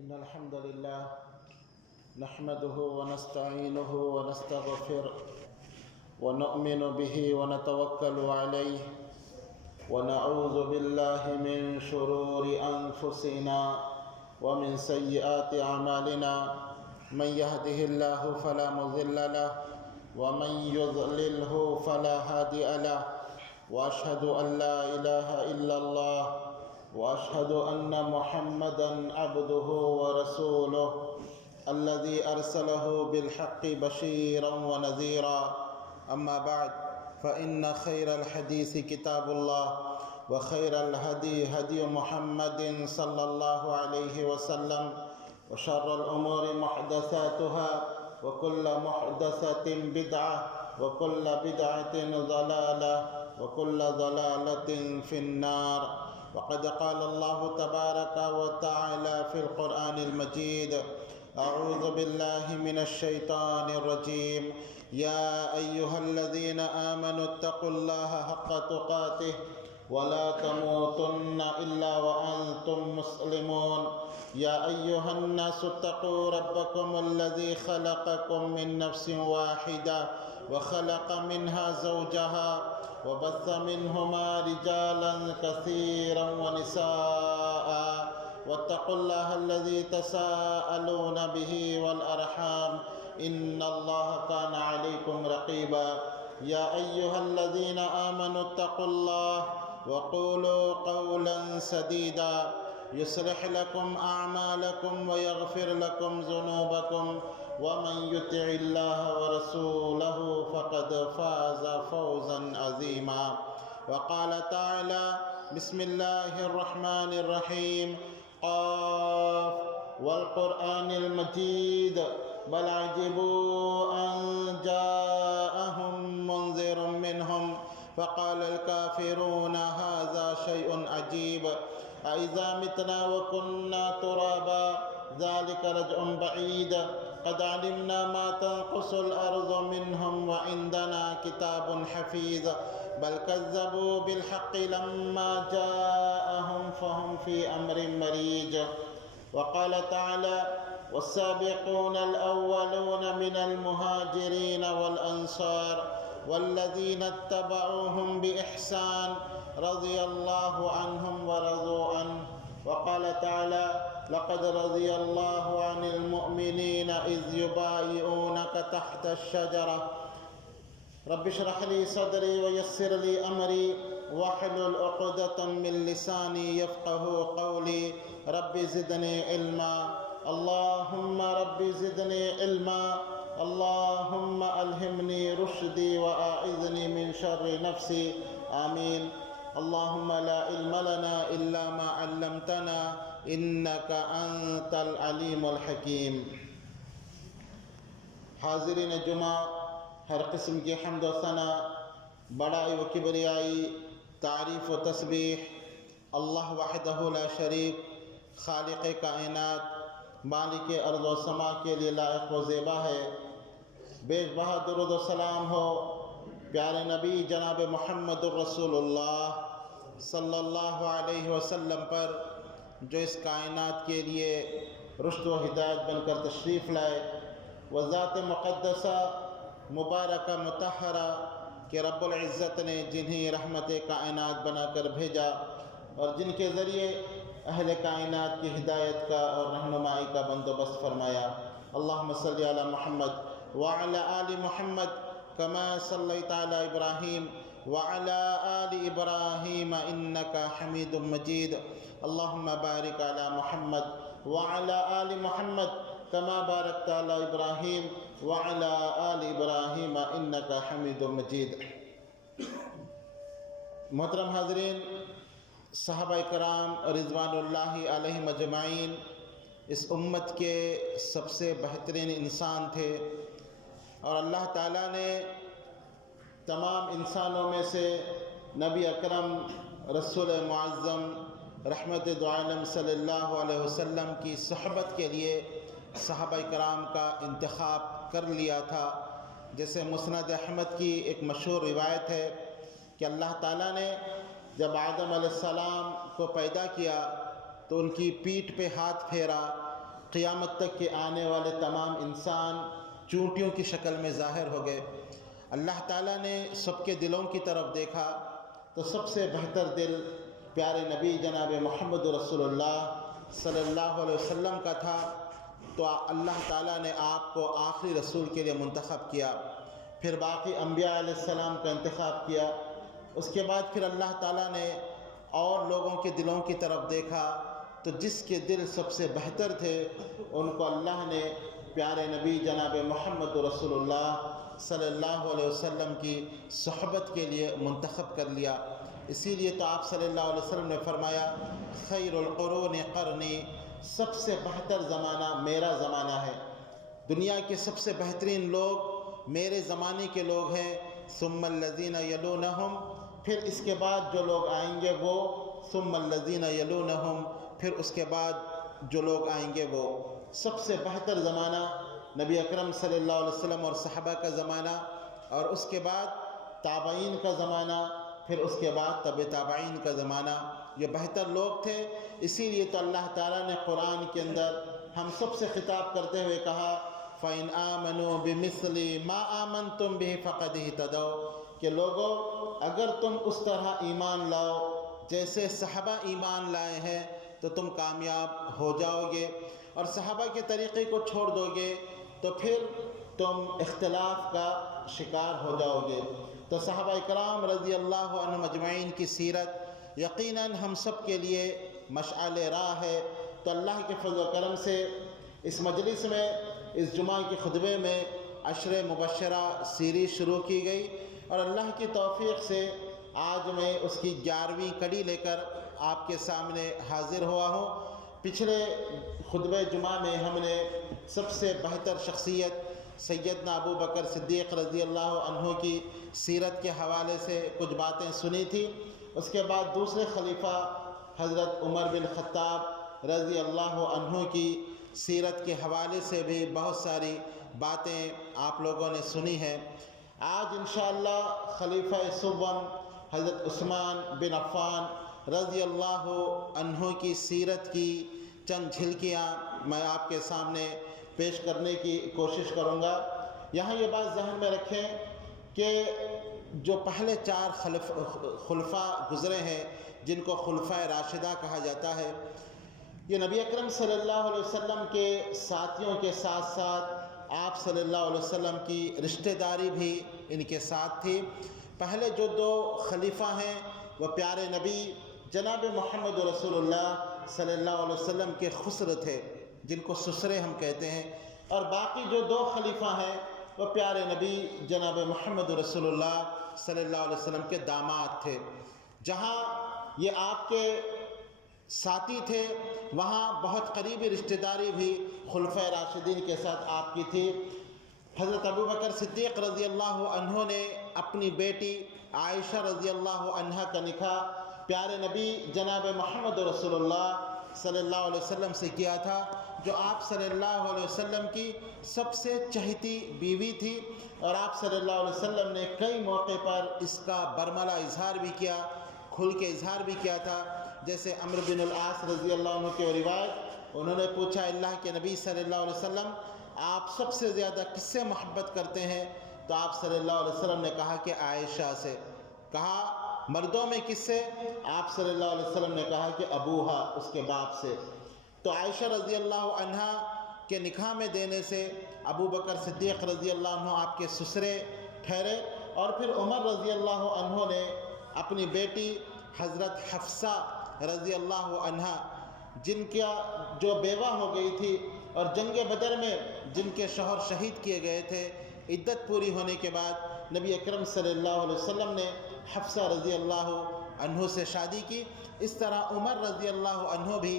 إن الحمد لله نحمده ونستعينه ونستغفره ونؤمن به ونتوكل عليه ونعوذ بالله من شرور أنفسنا ومن سيئات أعمالنا من يهده الله فلا مضل له ومن يضلله فلا هادي له وأشهد أن لا إله إلا الله وأشهد أن محمدًا عبده ورسوله الذي أرسله بالحق بشيرًا ونذيرًا أما بعد فإن خير الحديث كتاب الله وخير الهدي هدي محمد صلى الله عليه وسلم وشر الأمور محدثاتها وكل محدثة بدعة وكل بدعة ضلالة وكل ضلالة في النار. وقد قال الله تبارك وتعالى في القرآن المجيد: أعوذ بالله من الشيطان الرجيم. يا أيها الذين آمنوا اتقوا الله حق تقاته ولا تموتن إلا وأنتم مسلمون. يا أيها الناس اتقوا ربكم الذي خلقكم من نفس واحدة وخلق منها زوجها وبث منهما رجالا كثيرا ونساء واتقوا الله الذي تساءلون به والأرحام إن الله كان عليكم رقيبا. يا أيها الذين آمنوا اتقوا الله وقولوا قولا سديدا يصلح لكم أعمالكم ويغفر لكم ذنوبكم ومن يطع الله ورسوله فقد فاز فوزا عظيما. وقال تعالى: بسم الله الرحمن الرحيم. قاف والقرآن المجيد بل عجبوا أن جاءهم منذر منهم فقال الكافرون هذا شيء عجيب. أإذا متنا وكنا ترابا ذلك رجع بعيد. قد علمنا ما تنقص الأرض منهم وعندنا كتاب حفيظ. بل كذبوا بالحق لما جاءهم فهم في أمر مريج. وقال تعالى: والسابقون الأولون من المهاجرين والأنصار والذين اتبعوهم بإحسان رضي الله عنهم ورضوا عنه. وقال تعالى: لقد رضي الله عن المؤمنين إذ يبايعونك تحت الشجرة. رب اشرح لي صدري ويسر لي أمري واحلل عقدة من لساني يفقه قولي. رب زدني علما. اللهم رب زدني علما. اللهم ألهمني رشدي وأعذني من شر نفسي. آمين. اللهم لا علم لنا إلا ما علمتنا إنك أنت العليم الحكيم. حاضرین جمعہ، ہر قسم کی حمد و ثنا، بڑائی و کبریائی، تعریف و تسبیح اللہ وحدہ لا شریک، خالق کائنات، مالک ارض و سما کے لیے لائق و زیبا ہے۔ بے بہا درود و سلام ہو پیارے نبی جناب محمد الرسول اللہ صلی اللہ علیہ وسلم پر، جو اس کائنات کے لیے رشد و ہدایت بن کر تشریف لائے۔ وہ ذات مقدسہ مبارکہ مطہرہ کہ رب العزت نے جنہیں رحمت کائنات بنا کر بھیجا اور جن کے ذریعے اہل کائنات کی ہدایت کا اور رہنمائی کا بندوبست فرمایا۔ اللہم صلی علی محمد وعلی آل محمد کما صلیت علی ابراہیم وعلی آل ابراہیم انکا حمید مجید۔ اللہم بارک علی محمد وعلی آل محمد کما بارکت علی ابراہیم وعلی آل ابراہیم انکا حمید مجید۔ محترم حاضرین، صحابہ کرام رضوان اللہ علیہم اجمعین اس امت کے سب سے بہترین انسان تھے، اور اللہ تعالیٰ نے تمام انسانوں میں سے نبی اکرم رسول معظم رحمت دو عالم صلی اللہ علیہ وسلم کی صحبت کے لیے صحابہ کرام کا انتخاب کر لیا تھا۔ جیسے مسند احمد کی ایک مشہور روایت ہے کہ اللہ تعالیٰ نے جب آدم علیہ السلام کو پیدا کیا تو ان کی پیٹھ پہ ہاتھ پھیرا قیامت تک کے آنے والے تمام انسان چونٹیوں کی شکل میں ظاہر ہو گئے۔ اللہ تعالیٰ نے سب کے دلوں کی طرف دیکھا تو سب سے بہتر دل پیارے نبی جناب محمد رسول اللہ صلی اللہ علیہ وسلم کا تھا، تو اللہ تعالیٰ نے آپ کو آخری رسول کے لیے منتخب کیا، پھر باقی انبیاء علیہ السلام کا انتخاب کیا۔ اس کے بعد پھر اللہ تعالیٰ نے اور لوگوں کے دلوں کی طرف دیکھا تو جس کے دل سب سے بہتر تھے ان کو اللہ نے پیارے نبی جناب محمد رسول اللہ صلی اللہ علیہ وسلم کی صحبت کے لیے منتخب کر لیا۔ اسی لیے تو آپ صلی اللہ علیہ وسلم نے فرمایا خیر القرون قرنی، سب سے بہتر زمانہ میرا زمانہ ہے، دنیا کے سب سے بہترین لوگ میرے زمانے کے لوگ ہیں، ثم الذین یلونہم، پھر اس کے بعد جو لوگ آئیں گے وہ، ثم الذین یلونہم، پھر اس کے بعد جو لوگ آئیں گے وہ۔ سب سے بہتر زمانہ نبی اکرم صلی اللہ علیہ وسلم اور صحابہ کا زمانہ، اور اس کے بعد تابعین کا زمانہ، پھر اس کے بعد تبع تابعین کا زمانہ، یہ بہتر لوگ تھے۔ اسی لیے تو اللہ تعالیٰ نے قرآن کے اندر ہم سب سے خطاب کرتے ہوئے کہا فَإِنْ آمَنُوا بِمِثْلِ مَا آمَنْتُمْ بِهِ فَقَدْ اهْتَدَوْا، کہ لوگوں اگر تم اس طرح ایمان لاؤ جیسے صحابہ ایمان لائے ہیں تو تم کامیاب ہو جاؤ گے، اور صحابہ کے طریقے کو چھوڑ دو گے تو پھر تم اختلاف کا شکار ہو جاؤ گے۔ تو صحابہ اکرام رضی اللہ عنہم اجمعین کی سیرت یقیناً ہم سب کے لیے مشعل راہ ہے۔ تو اللہ کے فضل و کرم سے اس مجلس میں اس جمعہ کے خطبے میں عشر مبشرہ سیریز شروع کی گئی، اور اللہ کی توفیق سے آج میں اس کی 11ویں کڑی لے کر آپ کے سامنے حاضر ہوا ہوں۔ پچھلے خطبہ جمعہ میں ہم نے سب سے بہتر شخصیت سیدنا ابو بکر صدیق رضی اللہ عنہ کی سیرت کے حوالے سے کچھ باتیں سنی تھی۔ اس کے بعد دوسرے خلیفہ حضرت عمر بن خطاب رضی اللہ عنہ کی سیرت کے حوالے سے بھی بہت ساری باتیں آپ لوگوں نے سنی ہیں۔ آج انشاءاللہ خلیفہ سوم حضرت عثمان بن عفان رضی اللہ عنہ کی سیرت کی چند جھلکیاں میں آپ کے سامنے پیش کرنے کی کوشش کروں گا۔ یہاں یہ بات ذہن میں رکھیں کہ جو پہلے 4 خلفاء گزرے ہیں جن کو خلفاء راشدہ کہا جاتا ہے، یہ نبی اکرم صلی اللہ علیہ وسلم کے ساتھیوں کے ساتھ ساتھ آپ صلی اللہ علیہ وسلم کی رشتہ داری بھی ان کے ساتھ تھی۔ پہلے جو 2 خلیفہ ہیں وہ پیارے نبی جناب محمد رسول اللہ صلی اللہ علیہ وسلم کے خسر تھے، جن کو سسرے ہم کہتے ہیں، اور باقی جو 2 خلیفہ ہیں وہ پیارے نبی جناب محمد رسول اللہ صلی اللہ علیہ وسلم کے داماد تھے۔ جہاں یہ آپ کے ساتھی تھے وہاں بہت قریبی رشتہ داری بھی خلفۂ راشدین کے ساتھ آپ کی تھی۔ حضرت ابو بکر صدیق رضی اللہ عنہ نے اپنی بیٹی عائشہ رضی اللہ عنہ کا نکاح پیارے نبی جناب محمد رسول اللہ صلی اللہ علیہ وسلم سے کیا تھا، جو آپ صلی اللہ علیہ وسلم کی سب سے چہیتی بیوی تھی، اور آپ صلی اللہ علیہ وسلم نے کئی موقع پر اس کا برملا اظہار بھی کیا، کھل کے اظہار بھی کیا تھا۔ جیسے عمرو بن العاص رضی اللہ عنہ کی روایت، انہوں نے پوچھا اللہ کے نبی صلی اللہ علیہ وسلم آپ سب سے زیادہ کس سے محبت کرتے ہیں؟ تو آپ صلی اللہ علیہ وسلم نے کہا کہ عائشہ سے۔ کہا مردوں میں کس سے؟ آپ صلی اللہ علیہ وسلم نے کہا کہ ابوہا، اس کے باپ سے۔ تو عائشہ رضی اللہ عنہ کے نکاح میں دینے سے ابو بکر صدیق رضی اللہ عنہ آپ کے سسرے ٹھہرے، اور پھر عمر رضی اللہ عنہ نے اپنی بیٹی حضرت حفصہ رضی اللہ عنہ، جن کا جو بیوہ ہو گئی تھی اور جنگ بدر میں جن کے شوہر شہید کیے گئے تھے، عدت پوری ہونے کے بعد نبی اکرم صلی اللہ علیہ وسلم نے حفصہ رضی اللہ عنہ سے شادی کی۔ اس طرح عمر رضی اللہ عنہ بھی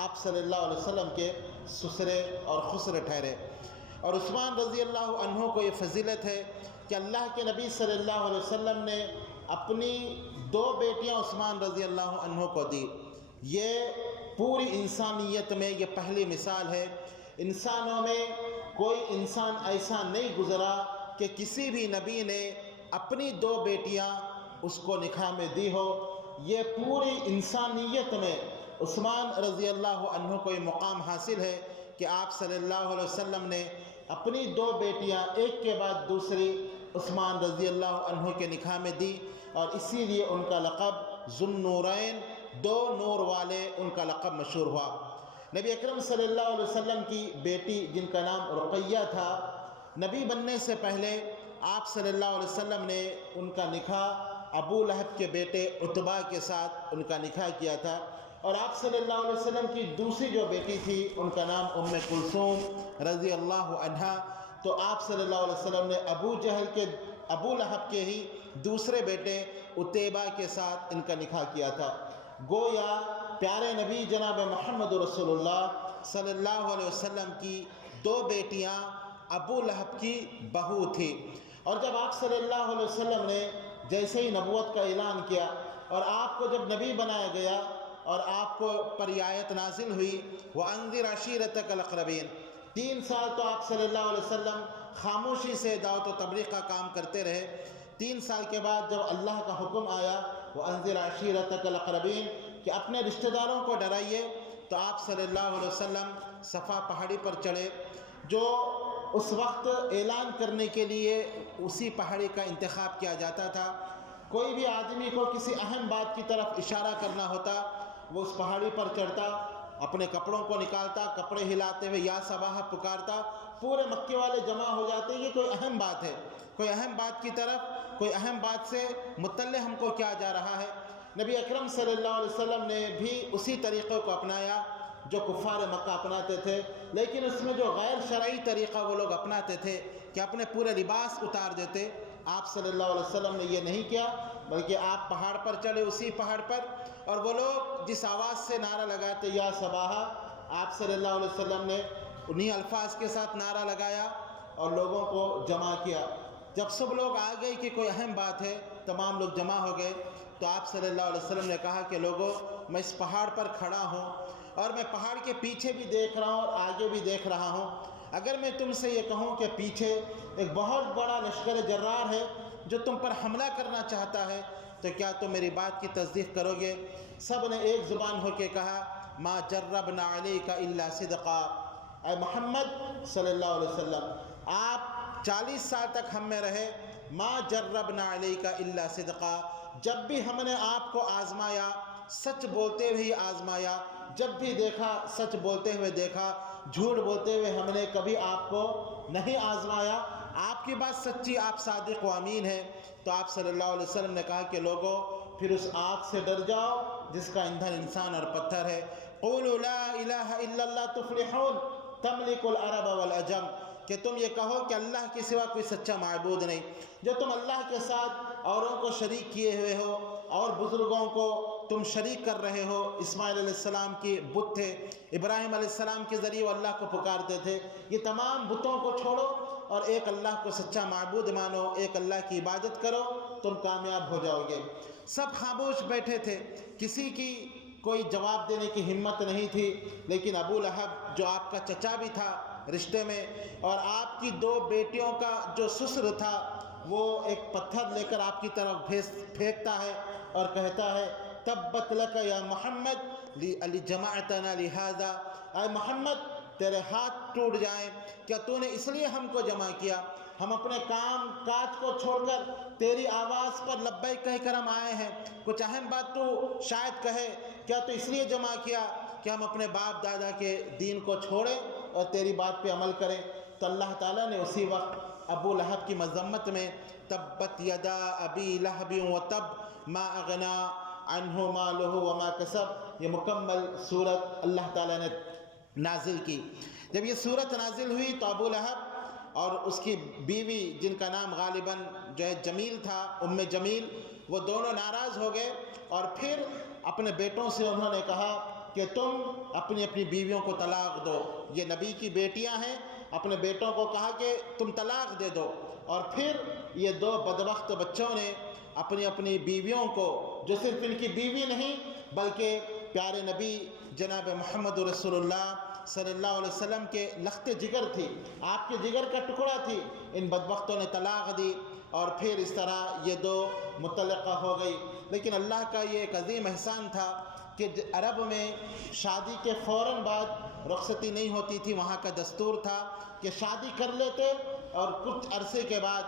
آپ صلی اللہ علیہ وسلم کے سسرے اور خسرے ٹھہرے۔ اور عثمان رضی اللہ عنہ کو یہ فضیلت ہے کہ اللہ کے نبی صلی اللہ علیہ وسلم نے اپنی 2 بیٹیاں عثمان رضی اللہ عنہ کو دی۔ یہ پوری انسانیت میں یہ پہلی مثال ہے۔ انسانوں میں کوئی انسان ایسا نہیں گزرا کہ کسی بھی نبی نے اپنی 2 بیٹیاں اس کو نکاح میں دی ہو۔ یہ پوری انسانیت میں عثمان رضی اللہ عنہ کو یہ مقام حاصل ہے کہ آپ صلی اللہ علیہ وسلم نے اپنی 2 بیٹیاں ایک کے بعد دوسری عثمان رضی اللہ عنہ کے نکاح میں دی، اور اسی لیے ان کا لقب ذو النورین، 2 نور والے، ان کا لقب مشہور ہوا۔ نبی اکرم صلی اللہ علیہ وسلم کی بیٹی جن کا نام رقیہ تھا، نبی بننے سے پہلے آپ صلی اللہ علیہ وسلم نے ان کا نکاح ابو لہب کے بیٹے عتبہ کے ساتھ ان کا نکاح کیا تھا، اور آپ صلی اللہ علیہ وسلم کی دوسری جو بیٹی تھی ان کا نام ام کلثوم رضی اللہ عنہا، تو آپ صلی اللہ علیہ وسلم نے ابو لہب کے ہی دوسرے بیٹے عتیبہ کے ساتھ ان کا نکاح کیا تھا۔ گویا پیارے نبی جناب محمد رسول اللہ صلی اللہ علیہ وسلم کی 2 بیٹیاں ابو لہب کی بہو تھی، اور جب آپ صلی اللہ علیہ وسلم نے جیسے ہی نبوت کا اعلان کیا اور آپ کو جب نبی بنایا گیا اور آپ کو پر یہ آیت نازل ہوئی وَأَنذِرْ عَشِيرَتَكَ الْأَقْرَبِينَ، 3 سال تو آپ صلی اللہ علیہ وسلم خاموشی سے دعوت و تبلیغ کا کام کرتے رہے۔ 3 سال کے بعد جب اللہ کا حکم آیا وَأَنذِرْ عَشِيرَتَكَ الْأَقْرَبِينَ کہ اپنے رشتہ داروں کو ڈرائیے، تو آپ صلی اللہ علیہ وسلم صفا پہاڑی پر چڑھے، جو اس وقت اعلان کرنے کے لیے اسی پہاڑی کا انتخاب کیا جاتا تھا۔ کوئی بھی آدمی کو کسی اہم بات کی طرف اشارہ کرنا ہوتا، وہ اس پہاڑی پر چڑھتا، اپنے کپڑوں کو نکالتا، کپڑے ہلاتے ہوئے یا صباح پکارتا، پورے مکے والے جمع ہو جاتے، یہ کوئی اہم بات ہے، کوئی اہم بات کی طرف، کوئی اہم بات سے متعلق ہم کو کیا جا رہا ہے۔ نبی اکرم صلی اللہ علیہ وسلم نے بھی اسی طریقے کو اپنایا جو کفار مکہ اپناتے تھے، لیکن اس میں جو غیر شرعی طریقہ وہ لوگ اپناتے تھے کہ اپنے پورے لباس اتار دیتے، آپ صلی اللہ علیہ وسلم نے یہ نہیں کیا، بلکہ آپ پہاڑ پر چڑھے، اسی پہاڑ پر، اور وہ لوگ جس آواز سے نعرہ لگاتے یا صباحا، آپ صلی اللہ علیہ وسلم نے انہی الفاظ کے ساتھ نعرہ لگایا اور لوگوں کو جمع کیا۔ جب سب لوگ آ گئے کہ کوئی اہم بات ہے، تمام لوگ جمع ہو گئے، تو آپ صلی اللہ علیہ وسلم نے کہا کہ لوگوں، میں اس پہاڑ پر کھڑا ہوں اور میں پہاڑ کے پیچھے بھی دیکھ رہا ہوں اور آگے بھی دیکھ رہا ہوں۔ اگر میں تم سے یہ کہوں کہ پیچھے ایک بہت بڑا لشکر جرار ہے جو تم پر حملہ کرنا چاہتا ہے، تو کیا تم میری بات کی تصدیق کرو گے؟ سب نے ایک زبان ہو کے کہا ما جربنا علیک الا صدقا، اے محمد صلی اللہ علیہ وسلم، آپ 40 سال تک ہم میں رہے، ما جربنا علیک الا صدقا، جب بھی ہم نے آپ کو آزمایا سچ بولتے ہوئے ہی آزمایا، جب بھی دیکھا سچ بولتے ہوئے دیکھا، جھوٹ بولتے ہوئے ہم نے کبھی آپ کو نہیں آزمایا، آپ کی بات سچی، آپ صادق و امین ہیں۔ تو آپ صلی اللہ علیہ وسلم نے کہا کہ لوگوں، پھر اس آگ سے ڈر جاؤ جس کا ایندھن انسان اور پتھر ہے۔ قولوا لا الہ الا اللہ تفلحون تملک العرب والعجم، کہ تم یہ کہو کہ اللہ کے سوا کوئی سچا معبود نہیں۔ جو تم اللہ کے ساتھ اوروں کو شریک کیے ہوئے ہو اور بزرگوں کو تم شریک کر رہے ہو، اسماعیل علیہ السلام کے بت تھے، ابراہیم علیہ السلام کے ذریعے وہ اللہ کو پکارتے تھے، یہ تمام بتوں کو چھوڑو اور ایک اللہ کو سچا معبود مانو، ایک اللہ کی عبادت کرو، تم کامیاب ہو جاؤ گے۔ سب خاموش بیٹھے تھے، کسی کی کوئی جواب دینے کی ہمت نہیں تھی، لیکن ابو لہب جو آپ کا چچا بھی تھا رشتے میں، اور آپ کی 2 بیٹیوں کا جو سسر تھا، وہ ایک پتھر لے کر آپ کی طرف پھینکتا ہے اور کہتا ہے تبت لک یا محمد لجمعتنا لہذا، اے محمد تیرے ہاتھ ٹوٹ جائیں، کیا تو نے اس لیے ہم کو جمع کیا؟ ہم اپنے کام کاج کو چھوڑ کر تیری آواز پر لبیک کہہ کر ہم آئے ہیں، کچھ اہم بات تو شاید کہے، کیا تو اس لیے جمع کیا کہ ہم اپنے باپ دادا کے دین کو چھوڑیں اور تیری بات پہ عمل کریں؟ تو اللہ تعالیٰ نے اسی وقت ابو لہب کی مذمت میں تبت یدا ابی لہب وتب ما اغنا عنہ مالہ وما کسب، یہ مکمل صورت اللہ تعالیٰ نے نازل کی۔ جب یہ صورت نازل ہوئی تو ابو لہب اور اس کی بیوی جن کا نام غالباً جو ہے جمیل تھا، ام جمیل، وہ دونوں ناراض ہو گئے، اور پھر اپنے بیٹوں سے انہوں نے کہا کہ تم اپنی اپنی بیویوں کو طلاق دو، یہ نبی کی بیٹیاں ہیں، اپنے بیٹوں کو کہا کہ تم طلاق دے دو۔ اور پھر یہ 2 بدبخت بچوں نے اپنی اپنی بیویوں کو، جو صرف ان کی بیوی نہیں بلکہ پیارے نبی جناب محمد رسول اللہ صلی اللہ علیہ وسلم کے لخت جگر تھی، آپ کے جگر کا ٹکڑا تھی، ان بدبختوں نے طلاق دی، اور پھر اس طرح یہ 2 مطلقہ ہو گئی۔ لیکن اللہ کا یہ ایک عظیم احسان تھا کہ عرب میں شادی کے فوراً بعد رخصتی نہیں ہوتی تھی، وہاں کا دستور تھا کہ شادی کر لیتے اور کچھ عرصے کے بعد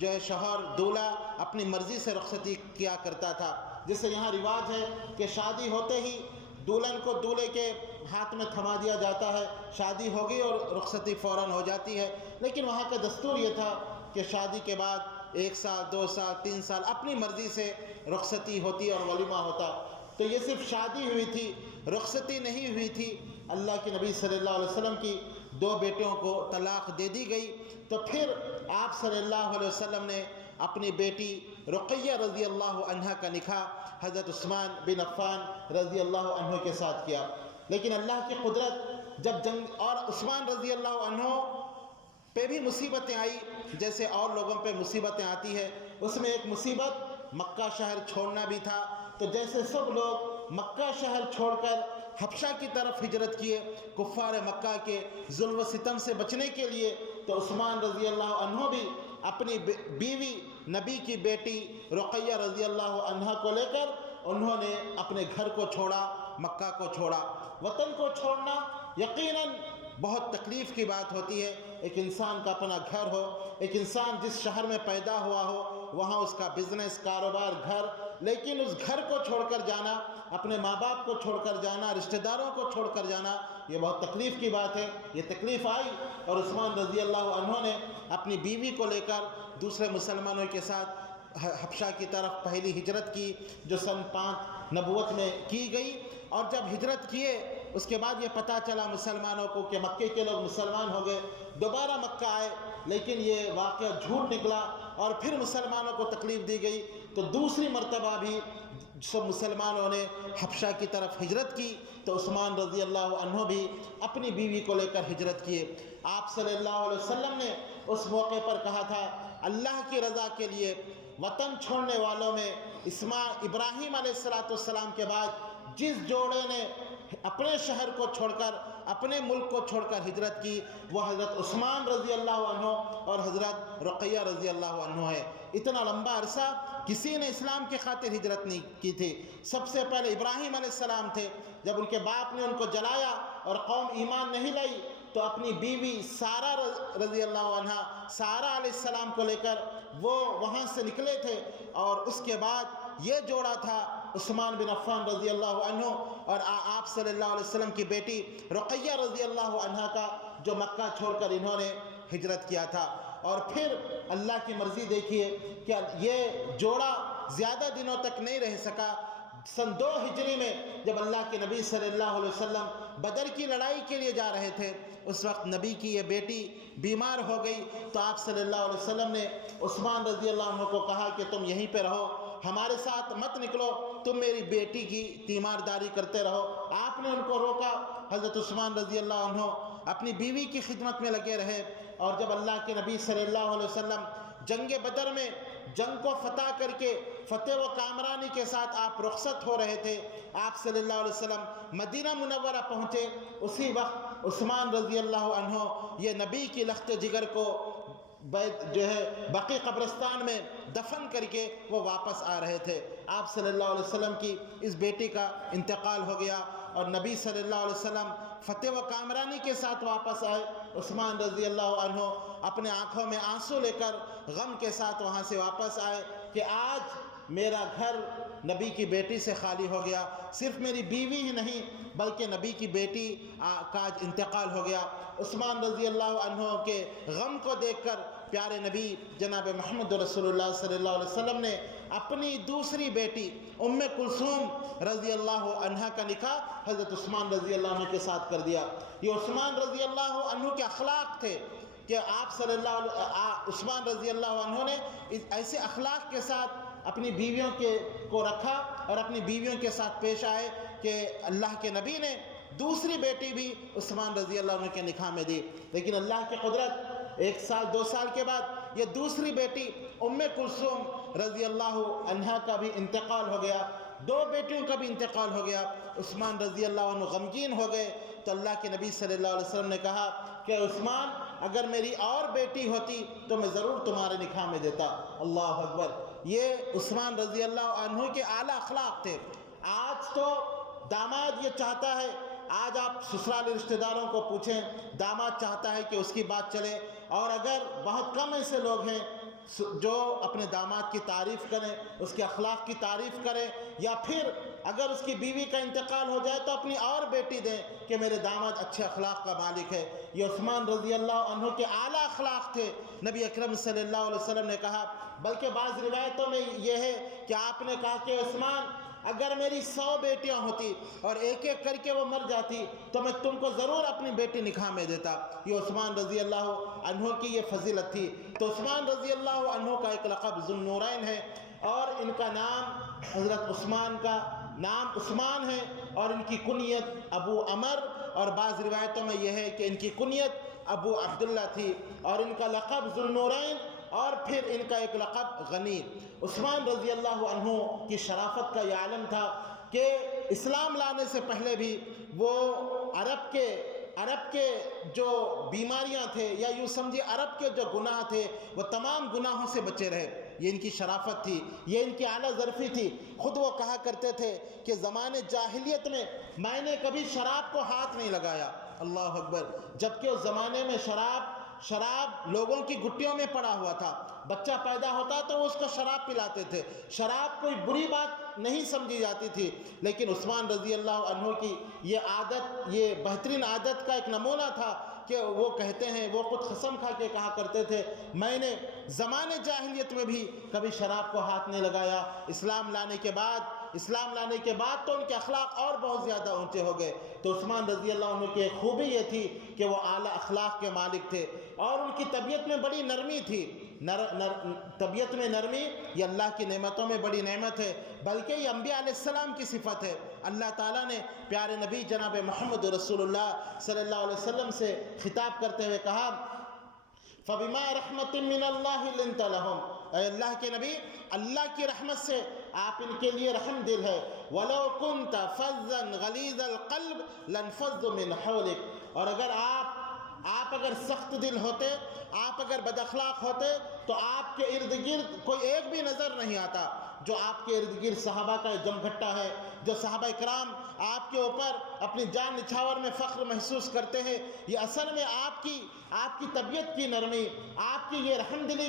جو ہے شوہر دولہا اپنی مرضی سے رخصتی کیا کرتا تھا، جس سے یہاں رواج ہے کہ شادی ہوتے ہی دلہن کو دولہے کے ہاتھ میں تھما دیا جاتا ہے، شادی ہوگی اور رخصتی فوراً ہو جاتی ہے۔ لیکن وہاں کا دستور یہ تھا کہ شادی کے بعد 1 سال 2 سال 3 سال اپنی مرضی سے رخصتی ہوتی اور ولیمہ ہوتا۔ تو یہ صرف شادی ہوئی تھی، رخصتی نہیں ہوئی تھی۔ اللہ کے نبی صلی اللہ علیہ وسلم کی 2 بیٹوں کو طلاق دے دی گئی، تو پھر آپ صلی اللہ علیہ وسلم نے اپنی بیٹی رقیہ رضی اللہ عنہ کا نکاح حضرت عثمان بن عفان رضی اللہ عنہ کے ساتھ کیا۔ لیکن اللہ کی قدرت جب جنگ اور عثمان رضی اللہ عنہ پہ بھی مصیبتیں آئی جیسے اور لوگوں پہ مصیبتیں آتی ہے، اس میں ایک مصیبت مکہ شہر چھوڑنا بھی تھا۔ تو جیسے سب لوگ مکہ شہر چھوڑ کر حبشہ کی طرف ہجرت کیے کفار مکہ کے ظلم و ستم سے بچنے کے لیے، تو عثمان رضی اللہ عنہ بھی اپنی بیوی نبی کی بیٹی رقیہ رضی اللہ عنہ کو لے کر انہوں نے اپنے گھر کو چھوڑا، مکہ کو چھوڑا۔ وطن کو چھوڑنا یقیناً بہت تکلیف کی بات ہوتی ہے۔ ایک انسان کا اپنا گھر ہو، ایک انسان جس شہر میں پیدا ہوا ہو، وہاں اس کا بزنس، کاروبار، گھر، لیکن اس گھر کو چھوڑ کر جانا، اپنے ماں باپ کو چھوڑ کر جانا، رشتہ داروں کو چھوڑ کر جانا، یہ بہت تکلیف کی بات ہے۔ یہ تکلیف آئی اور عثمان رضی اللہ عنہ نے اپنی بیوی کو لے کر دوسرے مسلمانوں کے ساتھ حبشہ کی طرف پہلی ہجرت کی، جو سن 5 نبوت میں کی گئی۔ اور جب ہجرت کیے اس کے بعد یہ پتہ چلا مسلمانوں کو کہ مکے کے لوگ مسلمان ہو گئے، دوبارہ مکہ آئے، لیکن یہ واقعہ جھوٹ نکلا اور پھر مسلمانوں کو تکلیف دی گئی۔ تو دوسری مرتبہ بھی سب مسلمانوں نے حبشہ کی طرف ہجرت کی، تو عثمان رضی اللہ عنہ بھی اپنی بیوی کو لے کر ہجرت کیے۔ آپ صلی اللہ علیہ وسلم نے اس موقع پر کہا تھا، اللہ کی رضا کے لیے وطن چھوڑنے والوں میں ابراہیم علیہ السلام کے بعد جس جوڑے نے اپنے شہر کو چھوڑ کر، اپنے ملک کو چھوڑ کر ہجرت کی، وہ حضرت عثمان رضی اللہ عنہ اور حضرت رقیہ رضی اللہ عنہ ہے۔ اتنا لمبا عرصہ کسی نے اسلام کی خاطر ہجرت نہیں کی تھی۔ سب سے پہلے ابراہیم علیہ السلام تھے، جب ان کے باپ نے ان کو جلایا اور قوم ایمان نہیں لائی، تو اپنی بیوی سارہ رضی اللہ عنہ، سارہ علیہ السلام کو لے کر وہ وہاں سے نکلے تھے، اور اس کے بعد یہ جوڑا تھا عثمان بن عفان رضی اللہ عنہ اور آپ صلی اللہ علیہ وسلم کی بیٹی رقیہ رضی اللہ عنہ کا، جو مکہ چھوڑ کر انہوں نے ہجرت کیا تھا۔ اور پھر اللہ کی مرضی دیکھیے کہ یہ جوڑا زیادہ دنوں تک نہیں رہ سکا۔ سن 2 ہجری میں جب اللہ کے نبی صلی اللہ علیہ وسلم بدر کی لڑائی کے لیے جا رہے تھے، اس وقت نبی کی یہ بیٹی بیمار ہو گئی، تو آپ صلی اللہ علیہ وسلم نے عثمان رضی اللہ عنہ کو کہا کہ تم یہیں پہ رہو، ہمارے ساتھ مت نکلو، تم میری بیٹی کی تیمارداری کرتے رہو۔ آپ نے ان کو روکا۔ حضرت عثمان رضی اللہ عنہ اپنی بیوی کی خدمت میں لگے رہے، اور جب اللہ کے نبی صلی اللہ علیہ وسلم جنگ بدر میں جنگ کو فتح کر کے فتح و کامرانی کے ساتھ آپ رخصت ہو رہے تھے، آپ صلی اللہ علیہ وسلم مدینہ منورہ پہنچے، اسی وقت عثمان رضی اللہ عنہ یہ نبی کی لخت جگر کو جو ہے بقیع قبرستان میں دفن کر کے وہ واپس آ رہے تھے۔ آپ صلی اللہ علیہ وسلم کی اس بیٹی کا انتقال ہو گیا، اور نبی صلی اللہ علیہ وسلم فتح و کامرانی کے ساتھ واپس آئے۔ عثمان رضی اللہ عنہ اپنے آنکھوں میں آنسو لے کر غم کے ساتھ وہاں سے واپس آئے کہ آج میرا گھر نبی کی بیٹی سے خالی ہو گیا، صرف میری بیوی ہی نہیں بلکہ نبی کی بیٹی کا آج انتقال ہو گیا۔ عثمان رضی اللہ عنہ کے غم کو دیکھ کر پیارے نبی جناب محمد رسول اللہ صلی اللہ علیہ وسلم نے اپنی دوسری بیٹی ام کلثوم رضی اللہ عنہ کا نکاح حضرت عثمان رضی اللہ عنہ کے ساتھ کر دیا۔ یہ عثمان رضی اللہ عنہ کے اخلاق تھے کہ آپ صلی اللہ علیہ عثمان رضی اللہ عنہ نے ایسے اخلاق کے ساتھ اپنی بیویوں کو رکھا اور اپنی بیویوں کے ساتھ پیش آئے کہ اللہ کے نبی نے دوسری بیٹی بھی عثمان رضی اللہ عنہ کے نکاح میں دی۔ لیکن اللہ کی قدرت 1 سال 2 سال کے بعد یہ دوسری بیٹی ام کلثوم رضی اللہ عنہ کا بھی انتقال ہو گیا، 2 بیٹیوں کا بھی انتقال ہو گیا۔ عثمان رضی اللہ عنہ غمگین ہو گئے، تو اللہ کے نبی صلی اللہ علیہ وسلم نے کہا کہ عثمان اگر میری اور بیٹی ہوتی تو میں ضرور تمہارے نکاح میں دیتا۔ اللہ اکبر! یہ عثمان رضی اللہ عنہ کے اعلیٰ اخلاق تھے۔ آج تو داماد یہ چاہتا ہے آج آپ سسرالی رشتہ داروں کو پوچھیں، داماد چاہتا ہے کہ اس کی بات چلے، اور اگر بہت کم ایسے لوگ ہیں جو اپنے داماد کی تعریف کریں، اس کے اخلاق کی تعریف کریں، یا پھر اگر اس کی بیوی کا انتقال ہو جائے تو اپنی اور بیٹی دیں کہ میرے داماد اچھے اخلاق کا مالک ہے۔ یہ عثمان رضی اللہ عنہ کے اعلیٰ اخلاق تھے۔ نبی اکرم صلی اللہ علیہ وسلم نے کہا، بلکہ بعض روایتوں میں یہ ہے کہ آپ نے کہا کہ عثمان، اگر میری 100 بیٹیاں ہوتی اور ایک ایک کر کے وہ مر جاتی تو میں تم کو ضرور اپنی بیٹی نکاح میں دیتا۔ یہ عثمان رضی اللہ عنہ کی یہ فضیلت تھی۔ تو عثمان رضی اللہ عنہ کا ایک لقب ذو النورین ہے، اور ان کا نام، حضرت عثمان کا نام عثمان ہے، اور ان کی کنیت ابو عمر، اور بعض روایتوں میں یہ ہے کہ ان کی کنیت ابو عبداللہ تھی، اور ان کا لقب ذو النورین، اور پھر ان کا ایک لقب غنی۔ عثمان رضی اللہ عنہ کی شرافت کا یہ عالم تھا کہ اسلام لانے سے پہلے بھی وہ عرب کے جو بیماریاں تھے، یا یوں سمجھے عرب کے جو گناہ تھے، وہ تمام گناہوں سے بچے رہے۔ یہ ان کی شرافت تھی، یہ ان کی اعلیٰ ظرفی تھی۔ خود وہ کہا کرتے تھے کہ زمانے جاہلیت میں نے کبھی شراب کو ہاتھ نہیں لگایا، اللہ اکبر، جبکہ اس زمانے میں شراب لوگوں کی گھٹیوں میں پڑا ہوا تھا۔ بچہ پیدا ہوتا تو وہ اس کو شراب پلاتے تھے، شراب کوئی بری بات نہیں سمجھی جاتی تھی۔ لیکن عثمان رضی اللہ عنہ کی یہ عادت، یہ بہترین عادت کا ایک نمونہ تھا کہ وہ کہتے ہیں، وہ خود قسم کھا کے کہا کرتے تھے، میں نے زمانے جاہلیت میں بھی کبھی شراب کو ہاتھ نہیں لگایا۔ اسلام لانے کے بعد تو ان کے اخلاق اور بہت زیادہ اونچے ہو گئے۔ تو عثمان رضی اللہ عنہ کی ایک خوبی یہ تھی کہ وہ اعلیٰ اخلاق کے مالک تھے، اور ان کی طبیعت میں بڑی نرمی تھی۔ طبیعت میں نرمی یہ اللہ کی نعمتوں میں بڑی نعمت ہے، بلکہ یہ انبیاء علیہ السلام کی صفت ہے۔ اللہ تعالیٰ نے پیارے نبی جناب محمد رسول اللہ صلی اللہ علیہ وسلم سے خطاب کرتے ہوئے کہا، فَبِمَا رَحْمَةٍ مِّنَ اللَّهِ لِنْتَ لَهُمْ، اے اللہ کے نبی، اللہ کی رحمت سے آپ ان کے لیے رحم دل ہے۔ وَلَوْ كُنْتَ فَظًّا غَلِيظَ الْقَلْبِ لَانفَضُّوا مِنْ حَوْلِكَ، اور اگر آپ اگر سخت دل ہوتے، آپ اگر بد اخلاق ہوتے تو آپ کے ارد گرد کوئی ایک بھی نظر نہیں آتا۔ جو آپ کے ارد گرد صحابہ کا جم گھٹا ہے، جو صحابہ کرام آپ کے اوپر اپنی جان نچھاور میں فخر محسوس کرتے ہیں، یہ اصل میں آپ کی طبیعت کی نرمی، آپ کی یہ رحم دلی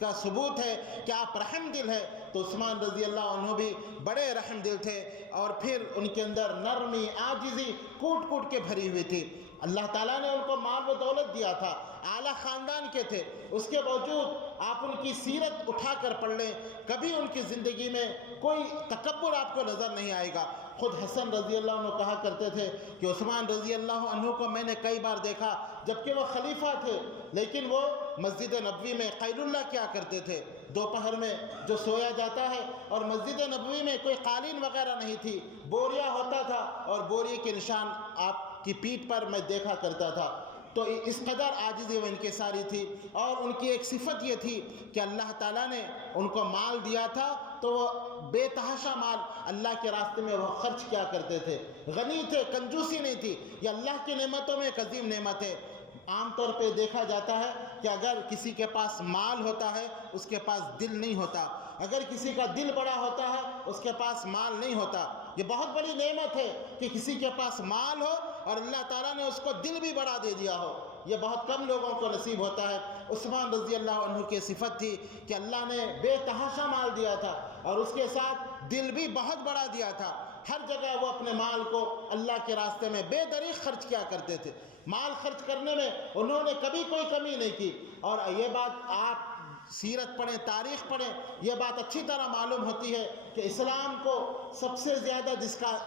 کا ثبوت ہے کہ آپ رحم دل ہے۔ تو عثمان رضی اللہ عنہ بھی بڑے رحم دل تھے، اور پھر ان کے اندر نرمی، عاجزی کوٹ کے بھری ہوئی تھی۔ اللہ تعالیٰ نے ان کو مال و دولت دیا تھا، اعلیٰ خاندان کے تھے، اس کے باوجود آپ ان کی سیرت اٹھا کر پڑھ لیں، کبھی ان کی زندگی میں کوئی تکبر آپ کو نظر نہیں آئے گا۔ خود حسن رضی اللہ عنہ کہا کرتے تھے کہ عثمان رضی اللہ عنہ کو میں نے کئی بار دیکھا، جبکہ وہ خلیفہ تھے، لیکن وہ مسجد نبوی میں قیل اللہ کیا کرتے تھے، دوپہر میں جو سویا جاتا ہے، اور مسجد نبوی میں کوئی قالین وغیرہ نہیں تھی، بوریا ہوتا تھا، اور بوریے کے نشان آپ کی پیٹھ پر میں دیکھا کرتا تھا۔ تو اس قدر عاجزی و انکساری تھی، اور ان کی ایک صفت یہ تھی کہ اللہ تعالیٰ نے ان کو مال دیا تھا تو وہ بے تحاشا مال اللہ کے راستے میں وہ خرچ کیا کرتے تھے، غنی تھے، کنجوسی نہیں تھی۔ یہ اللہ کی نعمتوں میں ایک عظیم نعمت ہے۔ عام طور پہ دیکھا جاتا ہے کہ اگر کسی کے پاس مال ہوتا ہے اس کے پاس دل نہیں ہوتا، اگر کسی کا دل بڑا ہوتا ہے اس کے پاس مال نہیں ہوتا۔ یہ بہت بڑی نعمت ہے کہ کسی کے پاس مال ہو اور اللہ تعالیٰ نے اس کو دل بھی بڑا دے دیا ہو، یہ بہت کم لوگوں کو نصیب ہوتا ہے۔ عثمان رضی اللہ عنہ کی صفت تھی کہ اللہ نے بے تحاشا مال دیا تھا، اور اس کے ساتھ دل بھی بہت بڑا دیا تھا۔ ہر جگہ وہ اپنے مال کو اللہ کے راستے میں بے دریغ خرچ کیا کرتے تھے، مال خرچ کرنے میں انہوں نے کبھی کوئی کمی نہیں کی۔ اور یہ بات آپ سیرت پڑھیں، تاریخ پڑھیں، یہ بات اچھی طرح معلوم ہوتی ہے کہ اسلام کو سب سے زیادہ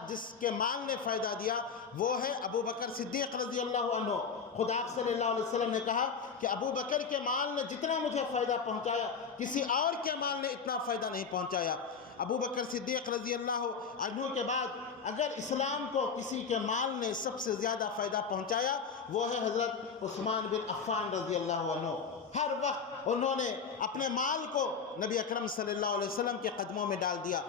جس کے مال نے فائدہ دیا وہ ہے ابو بکر صدیق رضی اللہ عنہ۔ خدا صلی اللہ علیہ وسلم نے کہا کہ ابو بکر کے مال نے جتنا مجھے فائدہ پہنچایا کسی اور کے مال نے اتنا فائدہ نہیں پہنچایا۔ ابو بکر صدیق رضی اللہ عنہ کے بعد اگر اسلام کو کسی کے مال نے سب سے زیادہ فائدہ پہنچایا وہ ہے حضرت عثمان بن عفان رضی اللہ عنہ۔ ہر وقت انہوں نے اپنے مال کو نبی اکرم صلی اللہ علیہ وسلم کے قدموں میں ڈال دیا،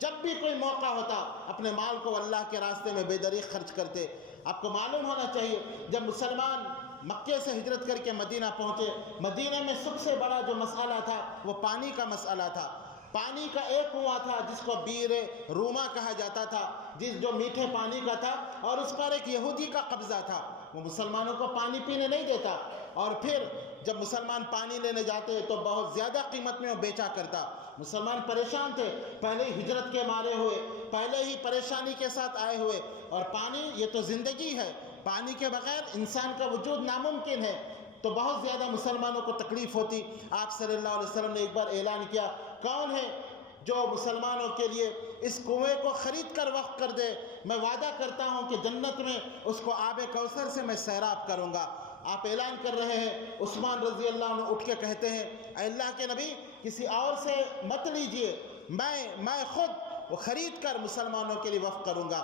جب بھی کوئی موقع ہوتا اپنے مال کو اللہ کے راستے میں بے دریغ خرچ کرتے۔ آپ کو معلوم ہونا چاہیے جب مسلمان مکے سے ہجرت کر کے مدینہ پہنچے، مدینہ میں سب سے بڑا جو مسئلہ تھا وہ پانی کا مسئلہ تھا۔ پانی کا ایک کنواں تھا جس کو بیر روما کہا جاتا تھا، جو میٹھے پانی کا تھا، اور اس پر ایک یہودی کا قبضہ تھا، وہ مسلمانوں کو پانی پینے نہیں دیتا، اور پھر جب مسلمان پانی لینے جاتے تو بہت زیادہ قیمت میں وہ بیچا کرتا۔ مسلمان پریشان تھے، پہلے ہی ہجرت کے مارے ہوئے، پہلے ہی پریشانی کے ساتھ آئے ہوئے، اور پانی یہ تو زندگی ہے، پانی کے بغیر انسان کا وجود ناممکن ہے، تو بہت زیادہ مسلمانوں کو تکلیف ہوتی۔ آپ صلی اللہ علیہ وسلم نے ایک بار اعلان کیا، کون ہے جو مسلمانوں کے لیے اس کنویں کو خرید کر وقف کر دے، میں وعدہ کرتا ہوں کہ جنت میں اس کو آب کوثر سے میں سیراب کروں گا۔ آپ اعلان کر رہے ہیں، عثمان رضی اللہ عنہ اٹھ کے کہتے ہیں، اے اللہ کے نبی کسی اور سے مت لیجئے، میں خود وہ خرید کر مسلمانوں کے لیے وقف کروں گا۔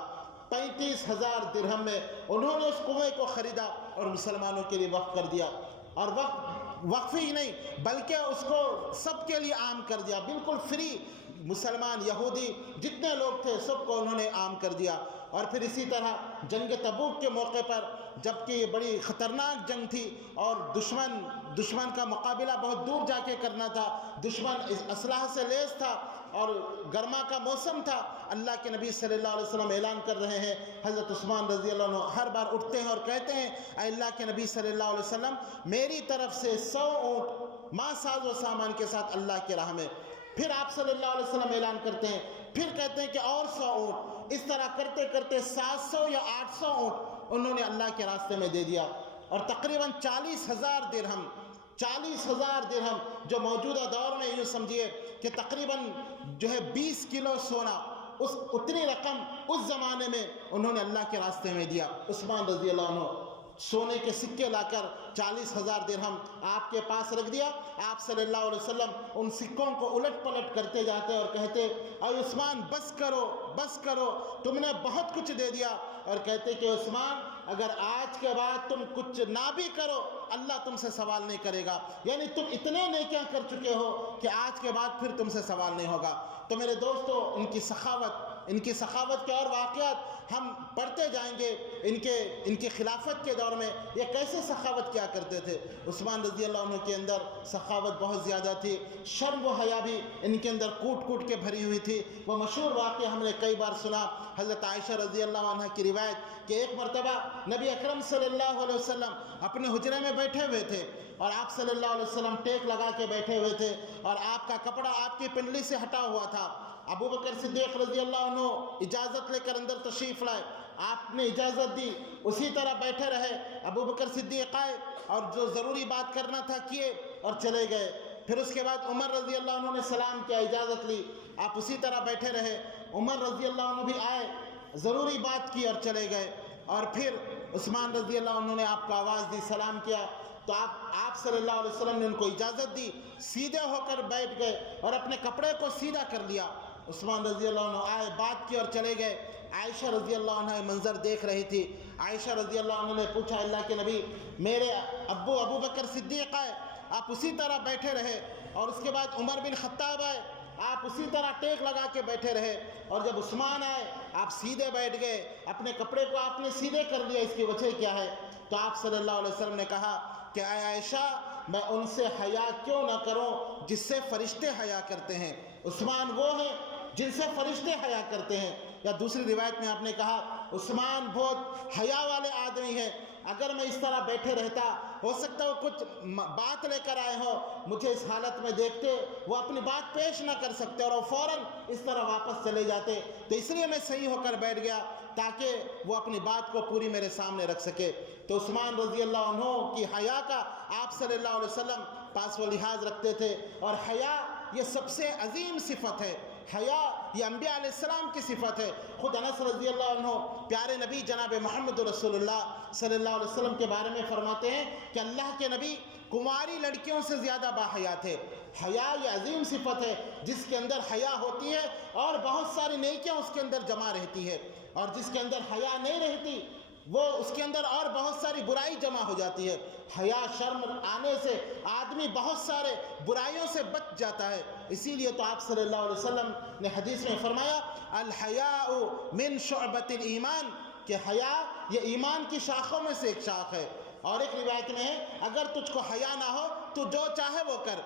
35,000 درہم میں انہوں نے اس کنویں کو خریدا اور مسلمانوں کے لیے وقف کر دیا، اور وقف ہی نہیں بلکہ اس کو سب کے لیے عام کر دیا، بالکل فری۔ مسلمان، یہودی جتنے لوگ تھے سب کو انہوں نے عام کر دیا۔ اور پھر اسی طرح جنگ تبوک کے موقع پر، جبکہ یہ بڑی خطرناک جنگ تھی اور دشمن کا مقابلہ بہت دور جا کے کرنا تھا، دشمن اسلحہ سے لیس تھا اور گرما کا موسم تھا، اللہ کے نبی صلی اللہ علیہ وسلم اعلان کر رہے ہیں، حضرت عثمان رضی اللہ عنہ ہر بار اٹھتے ہیں اور کہتے ہیں، اے اللہ کے نبی صلی اللہ علیہ وسلم میری طرف سے 100 اونٹ ماں ساز و سامان کے ساتھ اللہ کی راہ میں۔ پھر آپ صلی اللہ علیہ وسلم اعلان کرتے ہیں، پھر کہتے ہیں کہ اور 100 اونٹ، اس طرح کرتے کرتے 700 یا 800 اونٹ انہوں نے اللہ کے راستے میں دے دیا، اور تقریباً 40,000 درہم جو موجودہ دور میں یوں سمجھیے کہ تقریباً 20 کلو سونا، اتنی رقم اس زمانے میں انہوں نے اللہ کے راستے میں دیا۔ عثمان رضی اللہ عنہ سونے کے سکے لا کر 40,000 درہم آپ کے پاس رکھ دیا۔ آپ صلی اللہ علیہ وسلم ان سکوں کو الٹ پلٹ کرتے جاتے اور کہتے، اے عثمان بس کرو، تم نے بہت کچھ دے دیا، اور کہتے کہ عثمان اگر آج کے بعد تم کچھ نہ بھی کرو اللہ تم سے سوال نہیں کرے گا، یعنی تم اتنے نیکیاں کر چکے ہو کہ آج کے بعد پھر تم سے سوال نہیں ہوگا۔ تو میرے دوستو، ان کی سخاوت کے اور واقعات ہم پڑھتے جائیں گے۔ ان کی خلافت کے دور میں یہ کیسے سخاوت کیا کرتے تھے۔ عثمان رضی اللہ عنہ کے اندر سخاوت بہت زیادہ تھی، شرم و حیا بھی ان کے اندر کوٹ کے بھری ہوئی تھی۔ وہ مشہور واقعہ ہم نے کئی بار سنا، حضرت عائشہ رضی اللہ عنہ کی روایت کہ ایک مرتبہ نبی اکرم صلی اللہ علیہ وسلم اپنے حجرے میں بیٹھے ہوئے تھے، اور آپ صلی اللہ علیہ وسلم ٹیک لگا کے بیٹھے ہوئے تھے، اور آپ کا کپڑا آپ کی پنڈلی سے ہٹا ہوا تھا۔ ابو بکر صدیق رضی اللہ عنہ اجازت لے کر اندر تشریف لائے، آپ نے اجازت دی، اسی طرح بیٹھے رہے۔ ابو بکر صدیق آئے اور جو ضروری بات کرنا تھا کیے اور چلے گئے۔ پھر اس کے بعد عمر رضی اللہ عنہ نے سلام کیا، اجازت لی، آپ اسی طرح بیٹھے رہے۔ عمر رضی اللہ عنہ بھی آئے، ضروری بات کی اور چلے گئے۔ اور پھر عثمان رضی اللہ عنہ نے آپ کو آواز دی، سلام کیا، تو آپ صلی اللہ علیہ وسلم نے ان کو اجازت دی، سیدھے ہو کر بیٹھ گئے اور اپنے کپڑے کو سیدھا کر لیا۔ عثمان رضی اللہ عنہ آئے، بات کی اور چلے گئے۔ عائشہ رضی اللہ عنہ منظر دیکھ رہی تھی۔ عائشہ رضی اللہ عنہ نے پوچھا، اللہ کے نبی میرے ابو بکر صدیق آئے، آپ اسی طرح بیٹھے رہے، اور اس کے بعد عمر بن خطاب آئے، آپ اسی طرح ٹیک لگا کے بیٹھے رہے، اور جب عثمان آئے آپ سیدھے بیٹھ گئے، اپنے کپڑے کو آپ نے سیدھے کر لیا، اس کی وجہ کیا ہے؟ تو آپ صلی اللہ علیہ وسلم نے کہا کہ اے عائشہ، میں ان سے حیا کیوں نہ کروں جس سے فرشتے حیا کرتے ہیں۔ عثمان وہ ہیں جن سے فرشتے حیا کرتے ہیں۔ یا دوسری روایت میں آپ نے کہا، عثمان بہت حیا والے آدمی ہیں، اگر میں اس طرح بیٹھے رہتا، ہو سکتا ہے وہ کچھ بات لے کر آئے ہو، مجھے اس حالت میں دیکھتے وہ اپنی بات پیش نہ کر سکتے اور وہ فوراً اس طرح واپس چلے جاتے، تو اس لیے میں صحیح ہو کر بیٹھ گیا تاکہ وہ اپنی بات کو پوری میرے سامنے رکھ سکے۔ تو عثمان رضی اللہ عنہ کی حیا کا آپ صلی اللہ علیہ وسلم پاس وہ لحاظ رکھتے تھے، اور حیا یہ سب سے عظیم صفت ہے۔ حیا یہ انبیاء علیہ السلام کی صفت ہے۔ خود انس رضی اللہ عنہ پیارے نبی جناب محمد رسول اللہ صلی اللہ علیہ وسلم کے بارے میں فرماتے ہیں کہ اللہ کے نبی کنواری لڑکیوں سے زیادہ باحیا تھے۔ حیا یہ عظیم صفت ہے، جس کے اندر حیا ہوتی ہے اور بہت ساری نیکیاں اس کے اندر جمع رہتی ہے، اور جس کے اندر حیا نہیں رہتی وہ اس کے اندر اور بہت ساری برائی جمع ہو جاتی ہے۔ حیا شرم آنے سے آدمی بہت سارے برائیوں سے بچ جاتا ہے۔ اسی لیے تو آپ صلی اللہ علیہ وسلم نے حدیث میں فرمایا، الحیاء من شعبۃ الایمان، کہ حیا یہ ایمان کی شاخوں میں سے ایک شاخ ہے۔ اور ایک روایت میں ہے، اگر تجھ کو حیا نہ ہو تو جو چاہے وہ کر،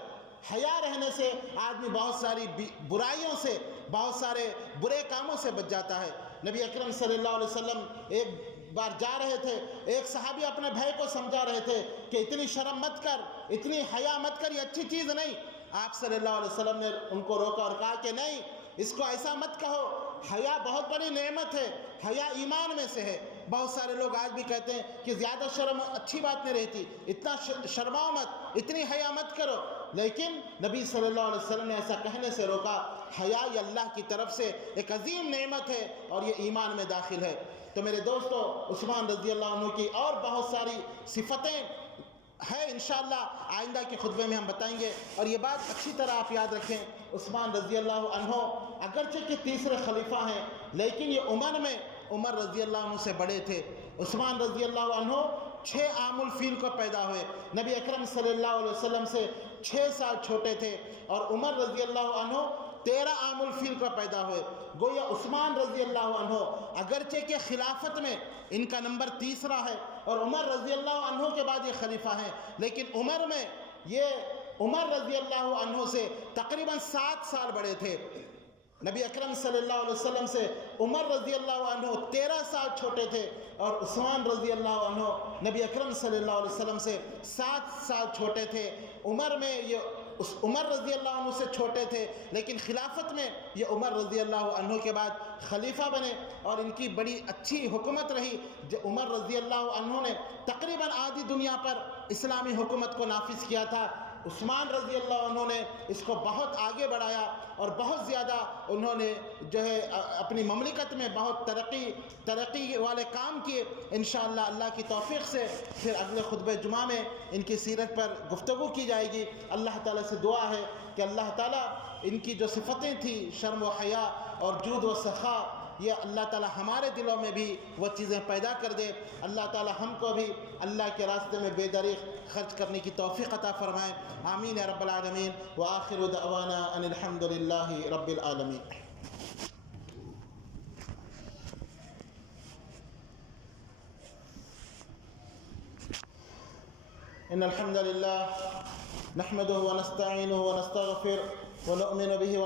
حیا رہنے سے آدمی بہت ساری برائیوں سے، بہت سارے برے کاموں سے بچ جاتا ہے۔ نبی اکرم صلی اللہ علیہ وسلم ایک بار جا رہے تھے، ایک صحابی اپنے بھائی کو سمجھا رہے تھے کہ اتنی شرم مت کر، اتنی حیا مت کر، یہ اچھی چیز نہیں۔ آپ صلی اللہ علیہ وسلم نے ان کو روکا اور کہا کہ نہیں، اس کو ایسا مت کہو، حیا بہت بڑی نعمت ہے، حیا ایمان میں سے ہے۔ بہت سارے لوگ آج بھی کہتے ہیں کہ زیادہ شرم اچھی بات نہیں رہتی، اتنا شرماؤ مت، اتنی حیا مت کرو، لیکن نبی صلی اللہ علیہ وسلم نے ایسا کہنے سے روکا۔ حیا یہ اللہ کی طرف سے ایک عظیم نعمت ہے اور یہ ایمان میں داخل ہے۔ تو میرے دوستو، عثمان رضی اللہ عنہ کی اور بہت ساری صفتیں ہے، انشاءاللہ آئندہ کے خطبے میں ہم بتائیں گے۔ اور یہ بات اچھی طرح آپ یاد رکھیں، عثمان رضی اللہ عنہ اگرچہ کہ تیسرے خلیفہ ہیں، لیکن یہ عمر میں عمر رضی اللہ عنہ سے بڑے تھے۔ عثمان رضی اللہ عنہ 6 عام الفیل کو پیدا ہوئے، نبی اکرم صلی اللہ علیہ وسلم سے 6 سال چھوٹے تھے، اور عمر رضی اللہ عنہ 13 عام الفیل کو پیدا ہوئے۔ گویا عثمان رضی اللہ عنہ اگرچہ کہ خلافت میں ان کا نمبر تیسرا ہے اور عمر رضی اللہ عنہ کے بعد یہ خلیفہ ہیں، لیکن عمر میں یہ عمر رضی اللہ عنہ سے تقریباً 7 سال بڑے تھے۔ نبی اکرم صلی اللہ علیہ وسلم سے عمر رضی اللہ عنہ 13 سال چھوٹے تھے، اور عثمان رضی اللہ عنہ نبی اکرم صلی اللہ علیہ وسلم سے 7 سال چھوٹے تھے۔ عمر میں یہ عمر رضی اللہ عنہ سے چھوٹے تھے، لیکن خلافت میں یہ عمر رضی اللہ عنہ کے بعد خلیفہ بنے، اور ان کی بڑی اچھی حکومت رہی۔ جو عمر رضی اللہ عنہ نے تقریباً آدھی دنیا پر اسلامی حکومت کو نافذ کیا تھا، عثمان رضی اللہ عنہ نے اس کو بہت آگے بڑھایا، اور بہت زیادہ انہوں نے جو ہے اپنی مملکت میں بہت ترقی والے کام کیے۔ انشاءاللہ اللہ کی توفیق سے پھر اگلے خطبہ جمعہ میں ان کی سیرت پر گفتگو کی جائے گی۔ اللہ تعالیٰ سے دعا ہے کہ اللہ تعالیٰ ان کی جو صفتیں تھیں، شرم و حیا اور جود و سخا، یہ اللہ تعالیٰ ہمارے دلوں میں بھی وہ چیزیں پیدا کر دے۔ اللہ تعالیٰ ہم کو بھی اللہ کے راستے میں بے دریغ خرچ کرنے کی توفیق عطا فرمائے۔ آمین یا رب العالمین، وآخر دعوانا ان الحمد للہ رب العالمین۔ ان الحمد للہ نحمده ونستعینه ونستغفر ونؤمن به